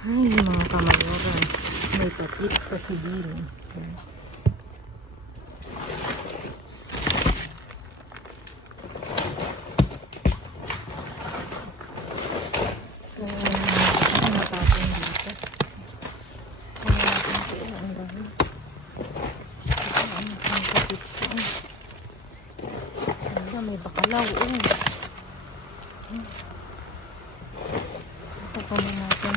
Ay, mga kamayora, may patit sa sibil. Ano natin dito? Ano natin dito? Ang dami. Ano ang patit sa may bakalaw. Ito pa na natin.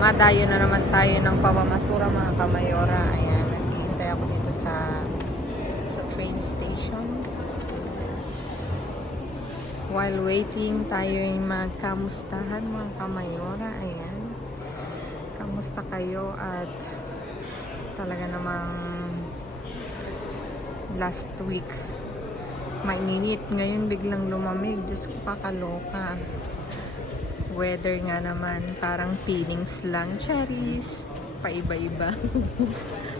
Madayo na naman tayo ng pamamasura mga kamayora. Ayan, naghihintay ako dito sa train station. While waiting, tayo yung magkamustahan mga kamayora. Ayan, kamusta kayo? At talaga namang last week mainit, ngayon biglang lumamig. Diyos ko, pakaloka. Weather nga naman, parang feelings lang. Cherries, paiba-iba.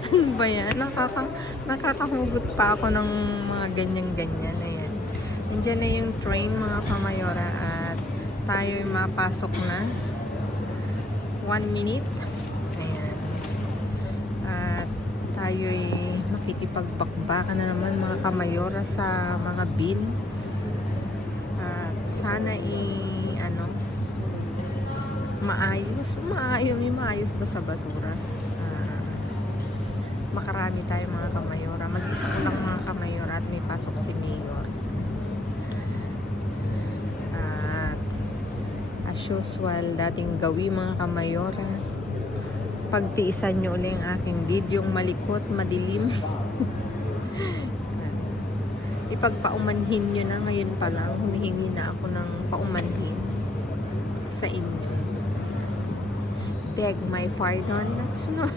Ano ba yan? Nakakahugot pa ako ng mga ganyan-ganyan. Ayan. Nandiyan na yung train mga kamayora at tayo'y mapasok na. 1 minute. Ayan. At tayo'y makikipagbakbaka na naman mga kamayora sa mga bin. At sana maayos ba sa basura? Makarami tayo mga kamayora. Mag-isa ko lang mga kamayora at may pasok si Mayor. At as usual, dating gawi mga kamayora, pagtiisan nyo ulit ang aking video, malikot, madilim. Ipagpaumanhin nyo na ngayon pa lang. Humihingi na ako ng paumanhin sa inyo. Beg my pardon. That's not.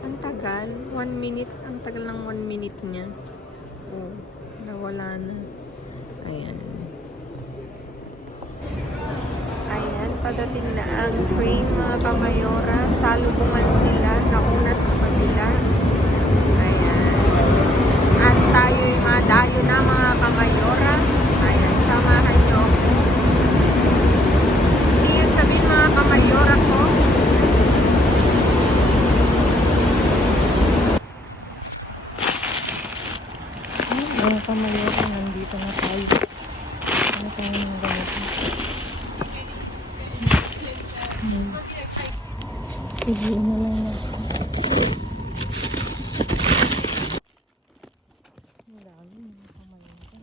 Ang tagal. 1 minute. Ang tagal ng 1 minute niya. Oh, nawala na. Ayan. Ayan, padating na ang train mga kamayora. Salubungan sila. Nauna sa kabila. Ayan. At tayo'y madayo na mga kamayora. Ayan, samahan nyo ako. See you sa mga kamayora ko. Mga kamayora, nandito na tayo. Ano tayo ng ganito? Sige na lang natin. Ang dami mga kamayora.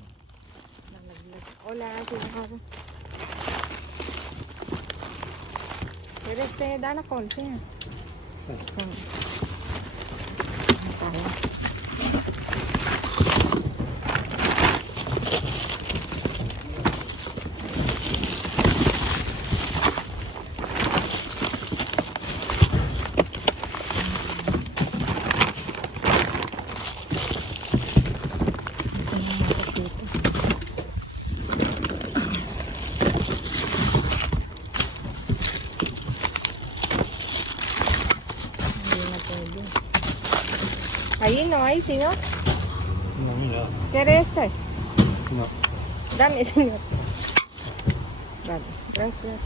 Nalaglag. Hola, sila ka. ¿Quieres te dar la col? Sí. Ahí no hay, ¿sí no? No, mira. ¿Quieres este? No. Dame, señor. Vale, gracias.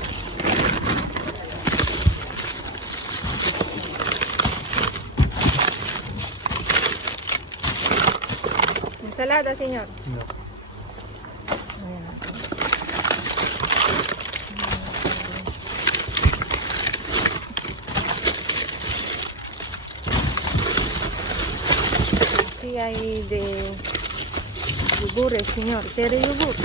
Ensalada, señor. No. Aquí hay de yogures, señor. ¿Quiere yogur?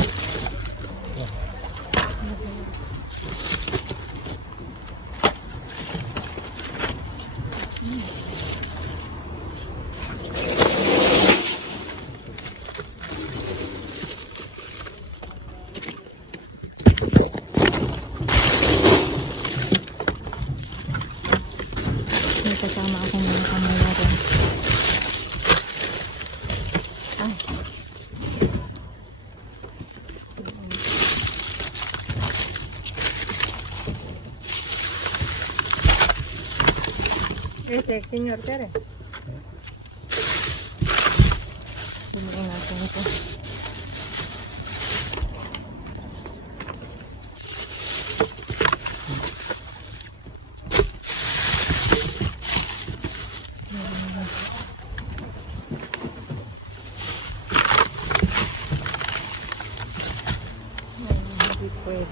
kasama akong mga kamayaran. Ay. Ese, señor Tere. Bumili natin ito. Hindi pwede.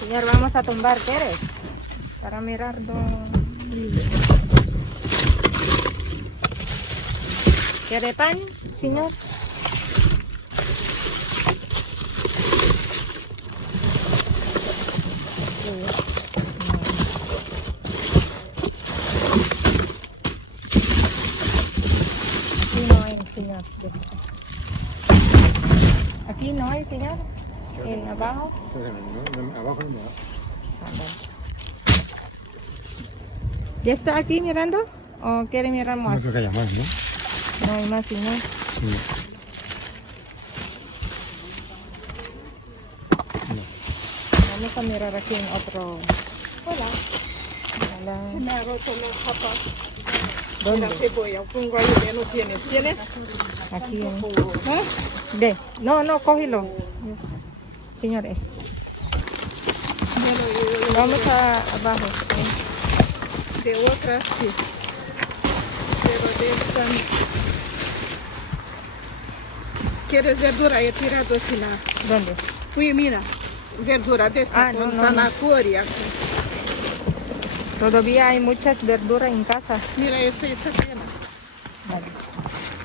Señor, vamos a tumbar, ¿quieres? Para mirar ¿Quiere pan, señor? Aquí no hay, señor. Aquí no hay, señor. En abajo. Abajo no. ¿Ya está aquí mirando? ¿O quiere mirar No más? creo que haya más, ¿no? No hay más, señor. Sí. Vamos a mirar aquí en otro. Hola. Hola. Se me ha roto los zapatos. ¿Dónde? Mira, te voy a pongo ahí, ya no tienes. ¿Tienes? Aquí. ¿Ah? De. No, cógelo. Señores. Vamos abajo. De otra, sí. Pero de esta no. ¿Quieres verdura? He tirado sin nada. ¿Dónde? Uy, mira, verdura de esta Ah, con no. zanahoria. Todavía hay muchas verduras en casa. Mira, esta está plena. Vale.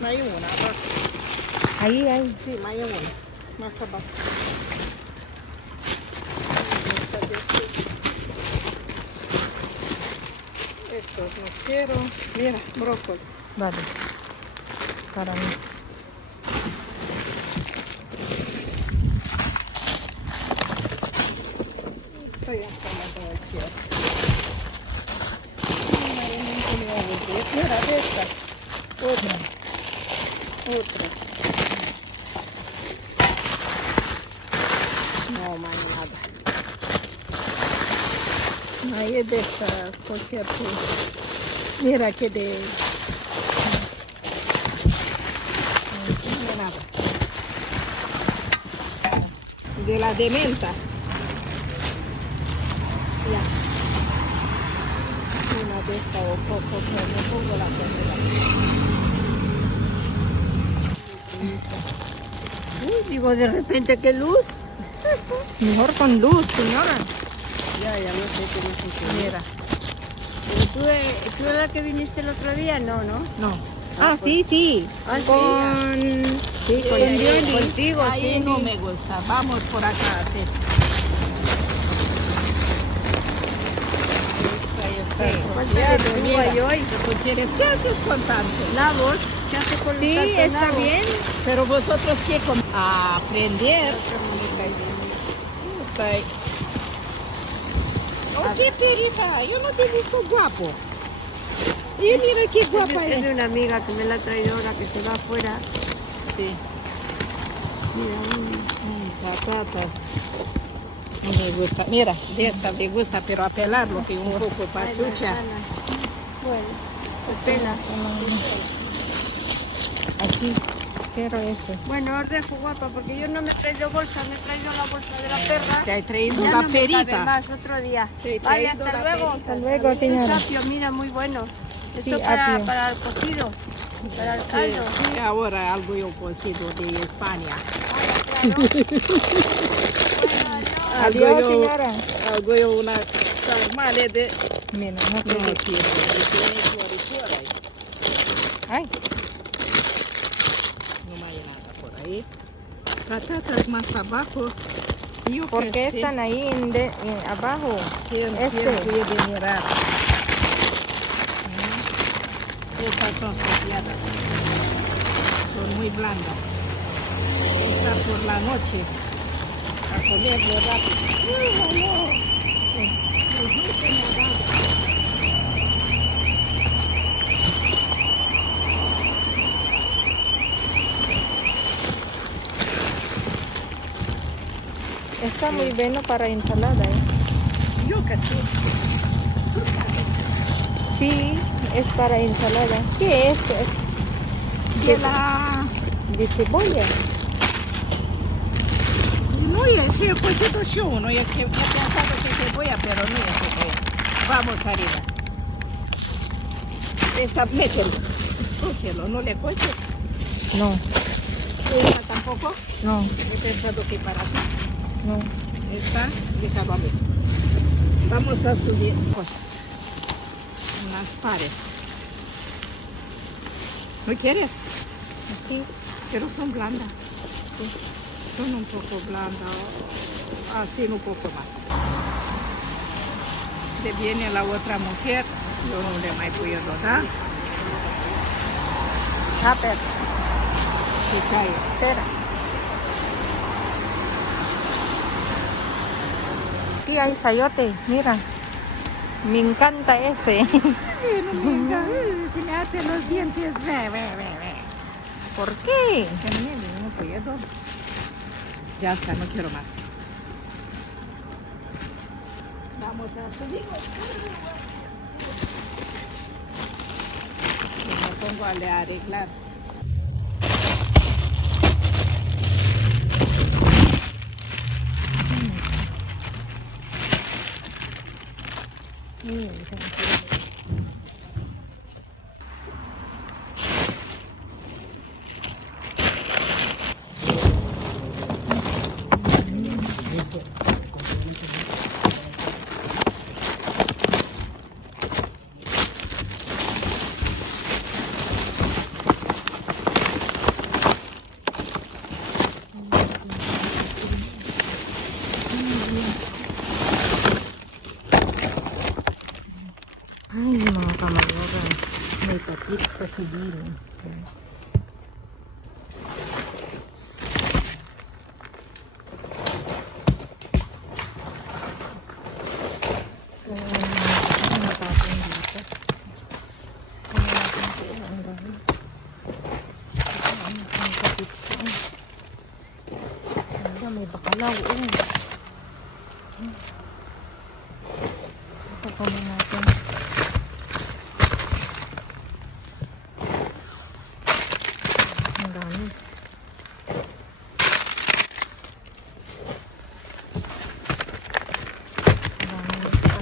Hay una abajo. Ahí hay. Sí, hay una. Más abajo. Estos no quiero. Mira, brócoli. Vale. Para mí. Estoy ensalada aquí. Mira, de esta. Otra. No, más nada. Ahí es de esta, cualquier cosa. Mira que de... No, nada. De la de menta. Ya. Una de esta o poco, pero me pongo la primera. Uy, digo de repente qué luz. Mejor con luz, señora. Ya no sé cómo funciona. Mira. ¿Tú eres la que viniste el otro día? No, ¿no? No. Ah, sí. Ah, sí, con Con Yoli. contigo, Ahí sí. no me gusta. Vamos por acá, sí. ¿Cuánto le tuvo ahí hoy? ¿Qué haces con tanto? La voz, ¿qué hace con Sí, tanto está nabo? bien. Pero vosotros qué a aprender. Está ahí. Oh, qué peripa, yo no te he visto guapo. Y mira qué guapa Es es. de una amiga que me la ha traído ahora que se va afuera. Sí. Mira, Patatas. No me gusta. Mira, de esta me gusta, pero a pelarlo que un poco pachucha. bueno, qué pena. Aquí. Quiero ese. Bueno, os dejo guapa, porque yo no me he traído bolsa, me he traído la bolsa de la perra. Te he traído Ya la no me cabe perita. más otro día. Te he Vale, traído hasta la luego. perita. Hasta luego, señora. Es apio, mira, muy bueno. Sí, Esto apio. para el cocido, para el caldo. Sí, ahora algo yo cocido de España. Adiós, señora. Algo yo una salmale de... Mira, no No quiero. quiero, tiene floritura ahí. Ay, No hay nada por ahí. Patatas más abajo. Yo ¿Por qué están ahí abajo? ¿Quién Este. puede mirar? Estas son copiadas. Son muy blandas. Está por la noche. A comerlo rápido. Está muy bueno para ensalada, ¿eh? Yo que sé. Sí, es para ensalada. ¿Qué es? De la... De cebolla. No es el cosito show, no es que he pensado que cebolla, pero no es cebolla. Vamos arriba. Esta, mételo. Cógelo, no le coches. No, Esta tampoco. no, He pensado que para ti. no. Esta, déjalo a mí. Vamos a subir cosas. Unas pares. ¿No quieres? Aquí. Pero son blandas. Son un poco blandas. Así un poco más. De viene la otra mujer. Yo no le más puedo dar. Tupper. Se cae. Espera. Aquí hay sayote, mira. Me encanta ese. Se me hacen los dientes. ¿Por qué? No puedo. Ya está, no quiero más. Vamos a subir. Me pongo a arreglar. Ay, mga kamayora. May papit sa sibil. May bakalaw. Ito ko natin. Ang dami. Ang dami ito.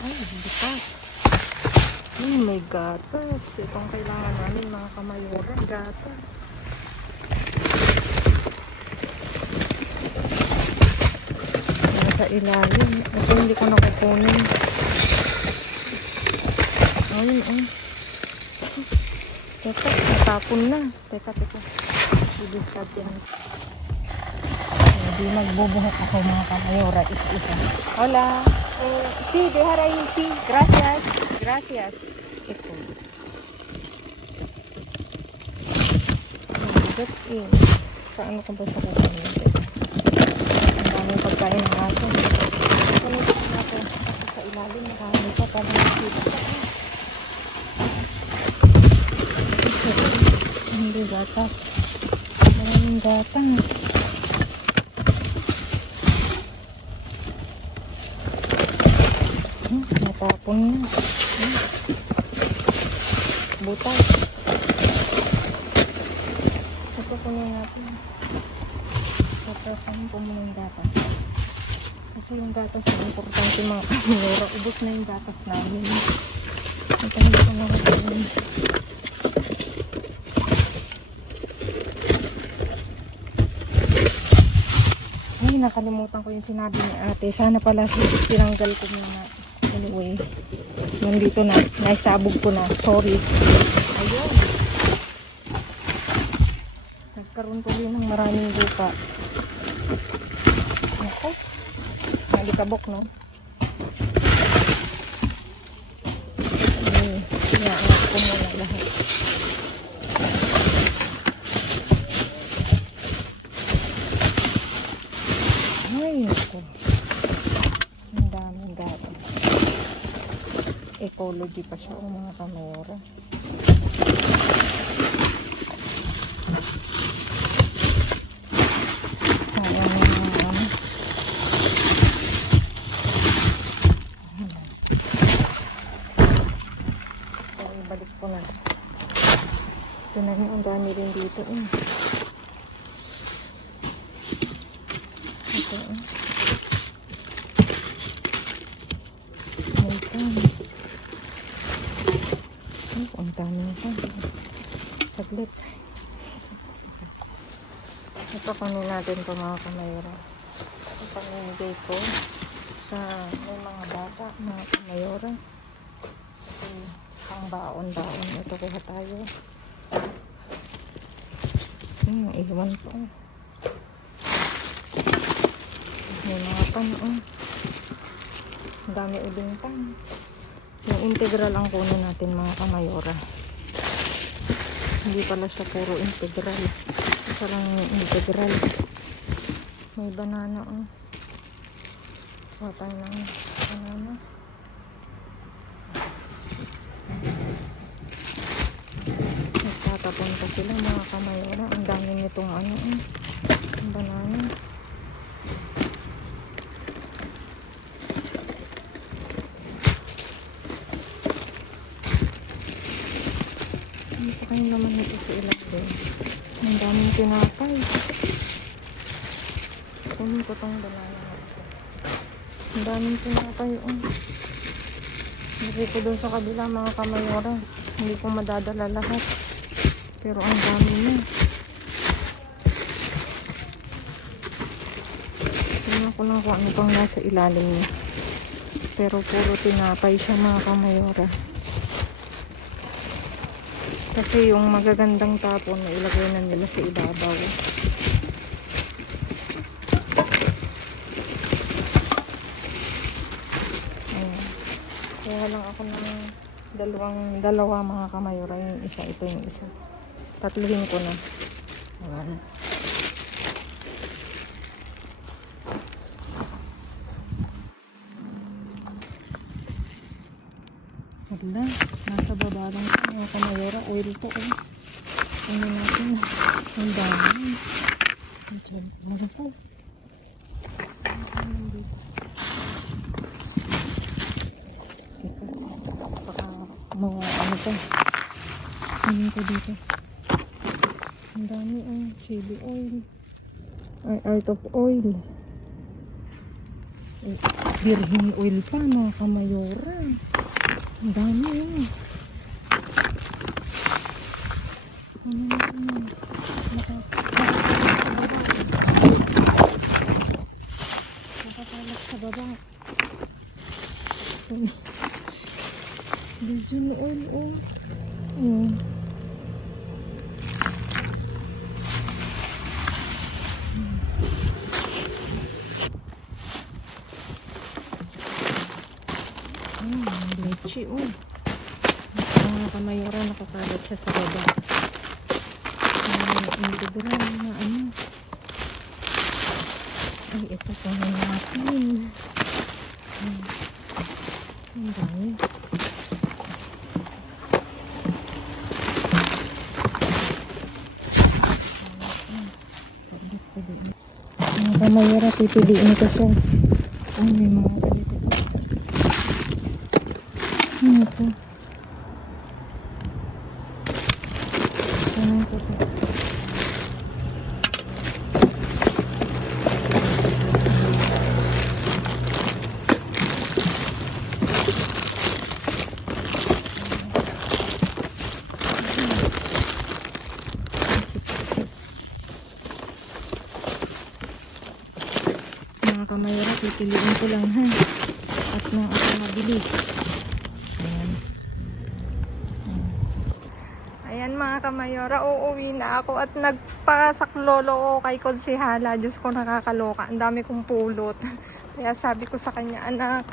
Ay, bukas. May gatas. Itong kailangan namin mga kamayora. Gatas. Sa ilalim. Ito hindi ko nakukunin. Ayun, oh. Teka, natapon na. Teka. I-discard yan. Hindi magbubuhok ako mga kamayora. Isa-isa. Hola. Sí, dejar ahí, sí. Gracias. Ito. Mabigat eh. Paano ko ba sa kakain? Ang daming pagkain ng aso. Panitin natin. Kasi sa ilalim nakahani pa para makita. Hindi gatas. Maraming gatas. Natapon na. Butas. Ito kunin natin. Tatapon po muna yung gatas. Kasi yung gatas ay importante mga kamayora. Ubos na yung gatas namin. Ito hindi ko nakapagin. Ay, nakalimutan ko yung sinabi ni ate. Sana pala sinanggal ko na. Anyway. Nandito na. Naisabog ko na. Sorry. Ayun. Nagkaroon tuloy ng maraming lupa. Ako. Nalikabok, no? Inaangat ko muna lahat. Ay, naku. Ang daming gatas. Ecology pa siya, mga kamayora. Sayang mga ano. So, ibalik ko na. Ito na rin, ang dami rin dito. Ito, ang dami nito. Saglit. Ito kunin natin ito mga kamayora. Ito pamimigay ko sa may mga bata, mga kamayora. Ito pang baon-baon. Ito kuha tayo. Iwan po. May mga pan. Ang dami uling pan. Yung integral ang kunin natin mga kamayora. Hindi pala siya puro integral. Parang integral. May banana. Kuha tayo ng banana. Nagtatapon pa sila mga kamayora. Ang dami nitong ano. Ang banana. Kain naman ito sa ilalim. Ang daming tinapay. Kunin ko itong banana. Ang daming tinapay. Kasi ko doon sa kabila mga kamayora. Hindi ko madadala lahat. Pero ang dami na. Tingnan ko lang kung ano pang nasa ilalim niya. Pero puro tinapay siya mga kamayora. Kasi yung magagandang tapon na ilagay na nila sa ibabaw. Ayan. Kaya lang ako ng dalawa mga kamayora. Yung isa, ito yung isa. Tatluhin ko na. Ayan. Wala. Nasa baba lang ito. Mga kamayora. Oil to. Ano natin. Ang dami. Ano po? Baka mga ano pa. Ano ko dito. Ang dami. Chili oil. Ay, art of oil. Virgin oil pa mga kamayora. Ang dami Ano nakatalak sa baba. Virgin oil leche mga kamayora nakakalat siya sa baba. Integral na ano. Ay, ito pa na natin. Ang dami. Mga kamayora, pipiliin ko siya. May mga ganito pa. Ano ito? Ano ito? Mga kamayora, pipiliin ko lang ha. At nang ako mabili. Ayan. Ayan mga kamayora, uuwi na ako at nagpasaklolo ko kay Konsihala. Diyos ko, nakakaloka. Ang dami kong pulot. Kaya sabi ko sa kanya, anak,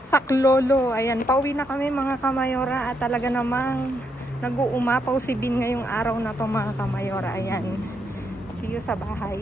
saklolo. Ayan, pauwi na kami mga kamayora at talaga namang nag-uumapaw si Bin ngayong araw na to mga kamayora. Ayan, see you sa bahay.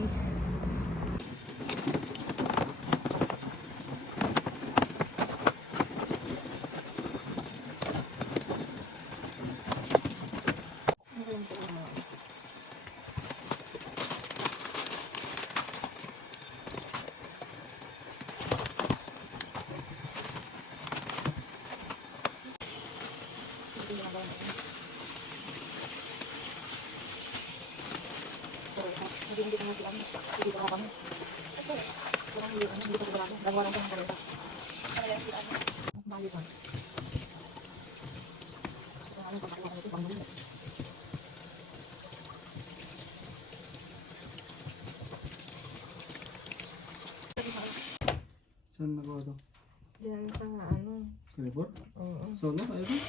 Saan nagawa to? Diyan sa ano. Kalibor? Oo. Solo? Ayun?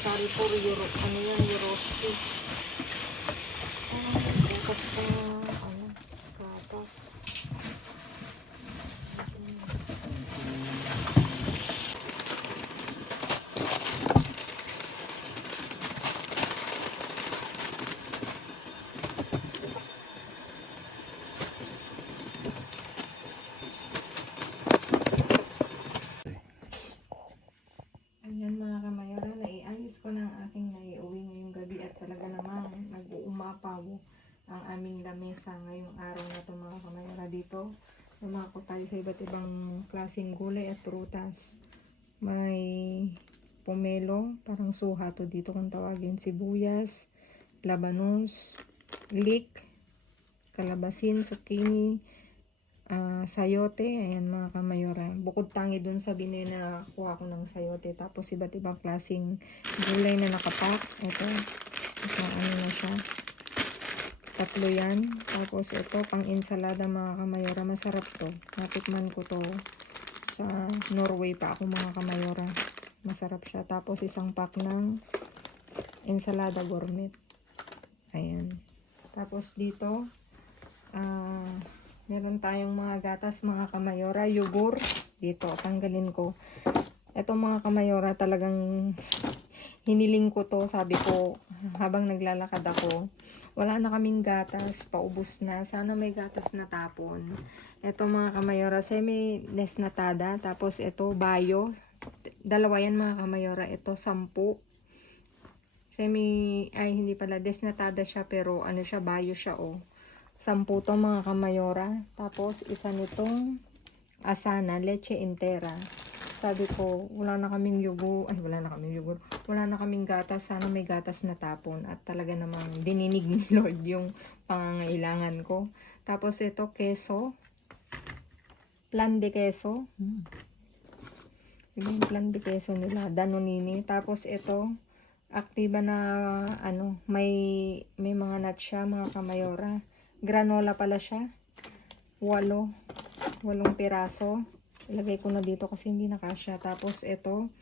Sorry po, Euro. Ano yan? Euroski. Bukas pa, ano, gatas. Ayan mga kamayora, naiayos ko na ang aking naiuwi ngayong gabi at talaga namang nag-uumapaw ang aming lamesa ngayong araw na ito mga kamayora. Dito, lumako tayo sa iba't ibang klaseng gulay at prutas. May pomelo, parang suha to dito kung tawagin, sibuyas, labanos, leek, kalabasin, zucchini, sayote, ayan mga kamayora. Bukod tangi dun sa binay na kuha ko ng sayote. Tapos iba't ibang klaseng gulay na nakapak. Ito, ano na siya. 3 yan. Tapos ito, pang ensalada mga kamayora. Masarap to. Natikman ko to sa Norway pa ako mga kamayora. Masarap siya. Tapos isang pack ng ensalada gourmet. Ayan. Tapos dito, meron tayong mga gatas mga kamayora, yogurt. Dito, tanggalin ko. Ito mga kamayora, talagang hiniling ko to. Sabi ko, habang naglalakad ako, wala na kaming gatas, paubos na. Sana may gatas na tapon. Ito mga kamayora, semi-desnatada. Tapos ito, bayo. 2 yan mga kamayora. Ito, 10. Hindi pala, desnatada siya, pero ano siya, bayo siya, oh. 10 to mga kamayora. Tapos isa nitong asana, leche entera. Sabi ko, wala na kaming yogurt. Wala na kaming gatas. Sana may gatas na tapon. At talaga namang dininig ni Lord yung pangangailangan ko. Tapos ito, keso. Plan de queso. Yung plan de queso nila, Danonini. Tapos ito, Activa na ano, may mga nuts siya mga kamayora. Granola pala siya. 8 piraso. Ilagay ko na dito kasi hindi nakasya. Tapos ito,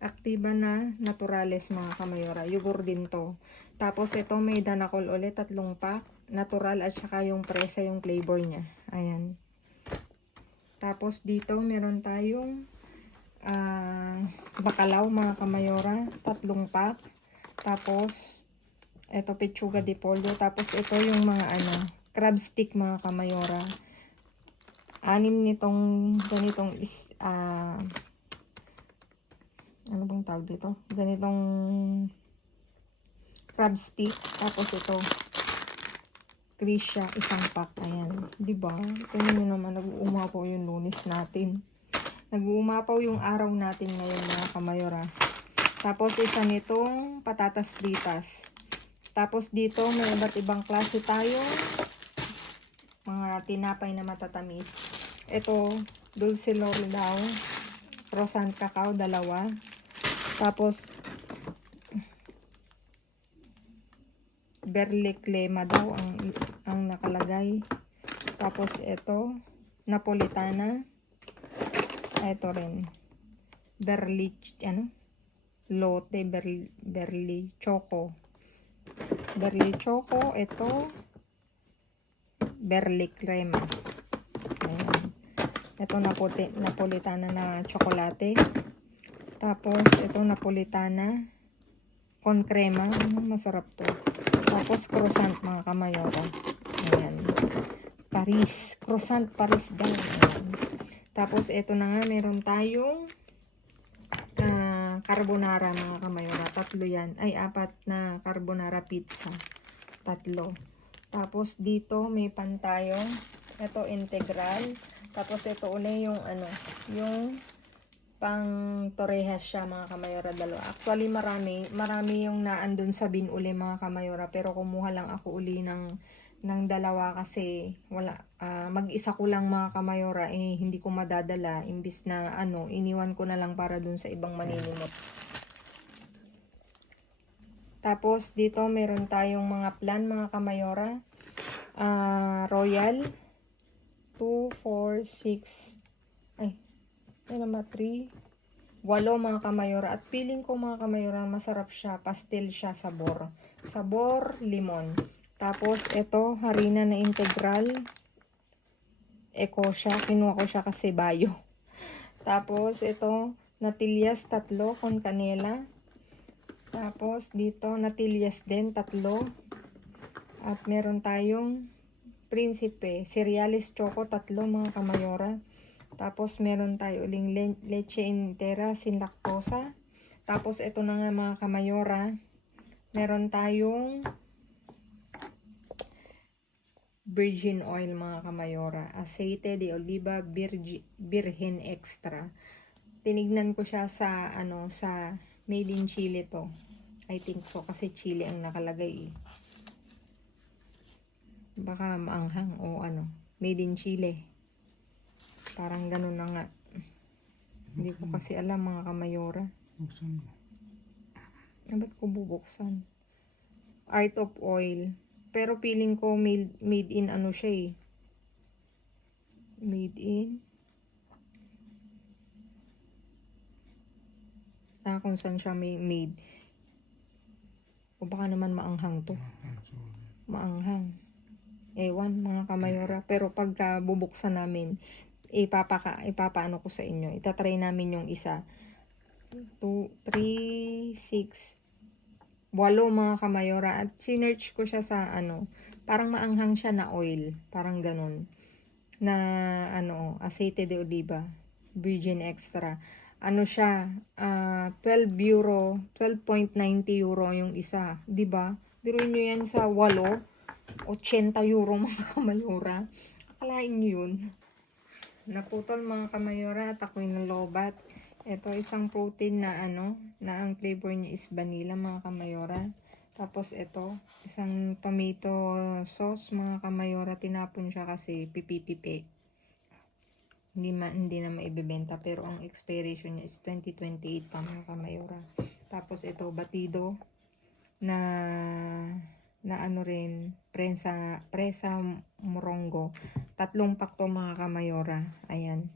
Activa na naturales mga kamayora. Yogurt din to. Tapos ito may danakol ulit, 3 pack. Natural at saka yung presa yung flavor niya. Ayan. Tapos dito meron tayong bakalaw mga kamayora. 3 pack. Tapos ito pechuga de pollo. Tapos ito yung mga crab stick mga kamayora. 6 nitong ganitong ano bang tawag dito? Ganitong crab stick. Tapos ito Krisha, 1 pack. Ayan. Diba? Tingnan nyo naman, nag-uumapaw yung Lunes natin. Nag-uumapaw yung araw natin ngayon mga kamayora. Tapos isa nitong patatas fritas. Tapos dito may iba't ibang klase tayo. Mga tinapay na matatamis. Ito, dulce lore daw. Croissant cacao, 2. Tapos, berle crema daw ang nakalagay. Tapos ito, Napolitana. Ito rin. Berli, Lotte, Berli Choco. Berli Choco, ito. Berli Crema. Ayan. Ito Napolitana na tsokolate. Tapos ito Napolitana con crema. Masarap to. Tapos croissant mga kamayora. Ayan. Paris. Croissant Paris daw. Ayan. Tapos ito na nga, meron tayong carbonara mga kamayora. 3 yan. Ay, 4 na carbonara pizza. 3. Tapos dito may pantayong. Ito integral. Tapos ito uli yung yung pang torrejas siya mga kamayora, 2. Actually marami yung naandun sa bin uli mga kamayora, pero kumuha lang ako uli ng 2 kasi wala, mag-isa ko lang mga kamayora, hindi ko madadala, imbis na iniwan ko na lang para dun sa ibang maninimot. Tapos dito meron tayong mga plan mga kamayora. Royal 2, 4, 6 ay, ano ba, 3, 8 mga kamayora. At feeling ko mga kamayora, masarap siya, pastel siya, sabor limon. Tapos ito, harina na integral, eco siya, kinuha ko siya kasi bayo. Tapos ito, natillas 3 con canela. Tapos dito, natillas din 3. At meron tayong Principe, cereales choco 3 mga kamayora. Tapos meron tayo uling leche entera sin lactosa. Tapos ito na nga mga kamayora, meron tayong virgin oil mga kamayora, aceite de oliva virgin extra. Tinignan ko siya sa sa made in Chile to. I think so kasi Chile ang nakalagay. Baka maanghang o made in Chile. Parang ganun na nga. Hindi ko kasi alam mga kamayora. Buksan mo. Ba't ko bubuksan? Art of Oil. Pero feeling ko made in siya Made in. Kung saan siya made. O baka naman maanghang to. Maanghang. Ewan mga kamayora. Pero pagka bubuksan namin, ipapaano ko sa inyo. Itatry namin yung isa. 2, 3, 6, 8 mga kamayora. At sinearch ko siya sa parang maanghang siya na oil. Parang ganun. Na aceite de oliva. Virgin extra. Siya, 12 euro, 12.90 euro yung isa. Diba? Biruin nyo yan sa 8. 80 euro mga kamayora. Akalain nyo yun. Naputol mga kamayora at ako'y nalobat. Ito isang protein na na ang flavor niya is vanilla mga kamayora. Tapos ito, isang tomato sauce mga kamayora. Tinapon siya kasi pipipipi. Hindi na maibebenta, pero ang expiration niya is 2028 pa mga kamayora. Tapos ito batido na rin presa morongo. 3 pack to mga kamayora. Ayan.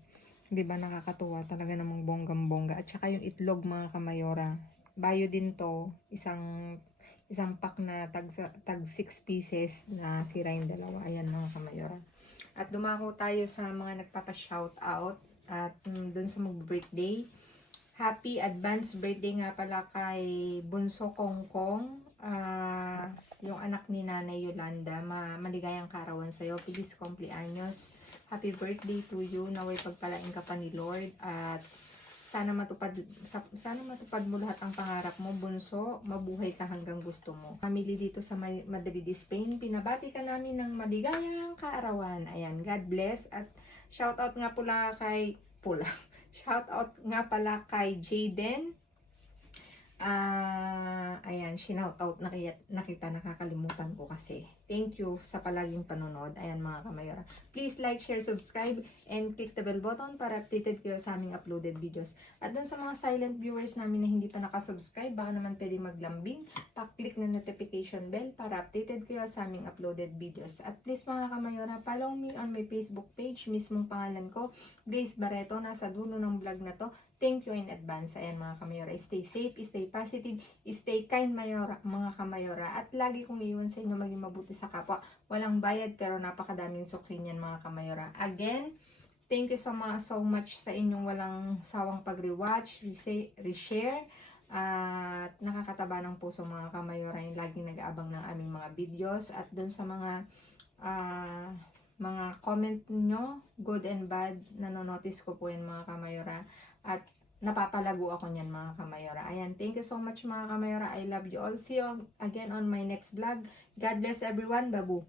'Di ba nakakatuwa talaga namang bonggam-bongga. At saka yung itlog mga kamayora. Bayo din to, isang pack na tag 6 pieces na sira yung 2. Ayan mga kamayora. At dumako tayo sa mga nagpapa-shoutout at dun sa mag-birthday. Happy advance birthday nga pala kay Bunso Kongkong, yung anak ni Nanay Yolanda. Maligayang kaarawan sa'yo. Feliz cumpleaños. Happy birthday to you. Naway pagpalain ka pa ni Lord. At sana matupad mo lahat ang pangarap mo, Bunso. Mabuhay ka hanggang gusto mo. Family dito sa Madrid, Spain. Pinabati ka namin ng maligayang kaarawan. Ayan, God bless. At shoutout nga pala kay Shoutout nga pala kay Jaden Ayan, shoutout nakita, nakakalimutan ko kasi. Thank you sa palaging panonood. Ayan mga kamayora. Please like, share, subscribe, and click the bell button para updated kayo sa aming uploaded videos. At dun sa mga silent viewers namin na hindi pa nakasubscribe, baka naman pwede maglambing, pa-click na notification bell para updated kayo sa aming uploaded videos. At please mga kamayora, follow me on my Facebook page, mismong pangalan ko, Grace Barreto, nasa dulo ng vlog na to. Thank you in advance. Ayan mga kamayora, stay safe, stay positive, stay kind mga kamayora. At lagi kong iwan sa inyo maging mabuti sa kapwa. Walang bayad pero napakadaming sukli niyan mga kamayora. Again, thank you so much sa inyong walang sawang pag-rewatch, reshare, at nakakataba ng puso mga kamayora yung laging nag-aabang ng aming mga videos. At dun sa mga comment nyo, good and bad, nanonotice ko po yan mga kamayora. At napapalago ako niyan mga kamayora. Ayan, thank you so much mga kamayora. I love you all. See you again on my next vlog. God bless everyone. Babu.